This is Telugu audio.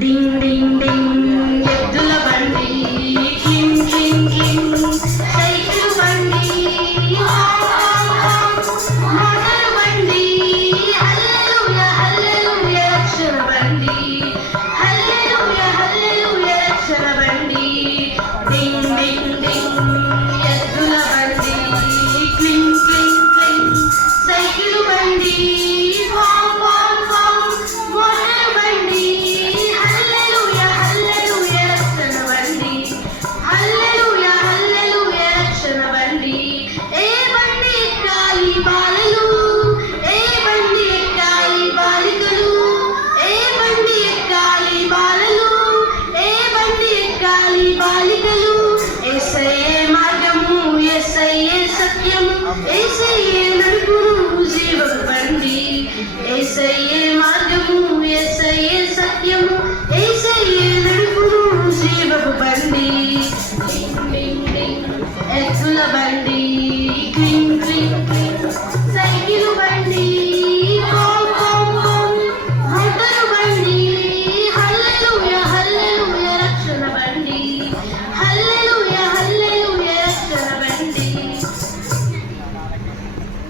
డింగ్ డింగ్ డింగ్ ఎద్దుల బండి క్లింగ్ క్లింగ్ క్లింగ్ సైకిల్ బండి మోటార్ బండి హల్లెలూయా హల్లెలూయా రక్షణ బండి హల్లెలూయా హల్లెలూయా రక్షణ బండి డింగ్ డింగ్ డింగ్ ఎద్దుల బండి క్లింగ్ క్లింగ్ క్లింగ్ సైకిల్ బండి Say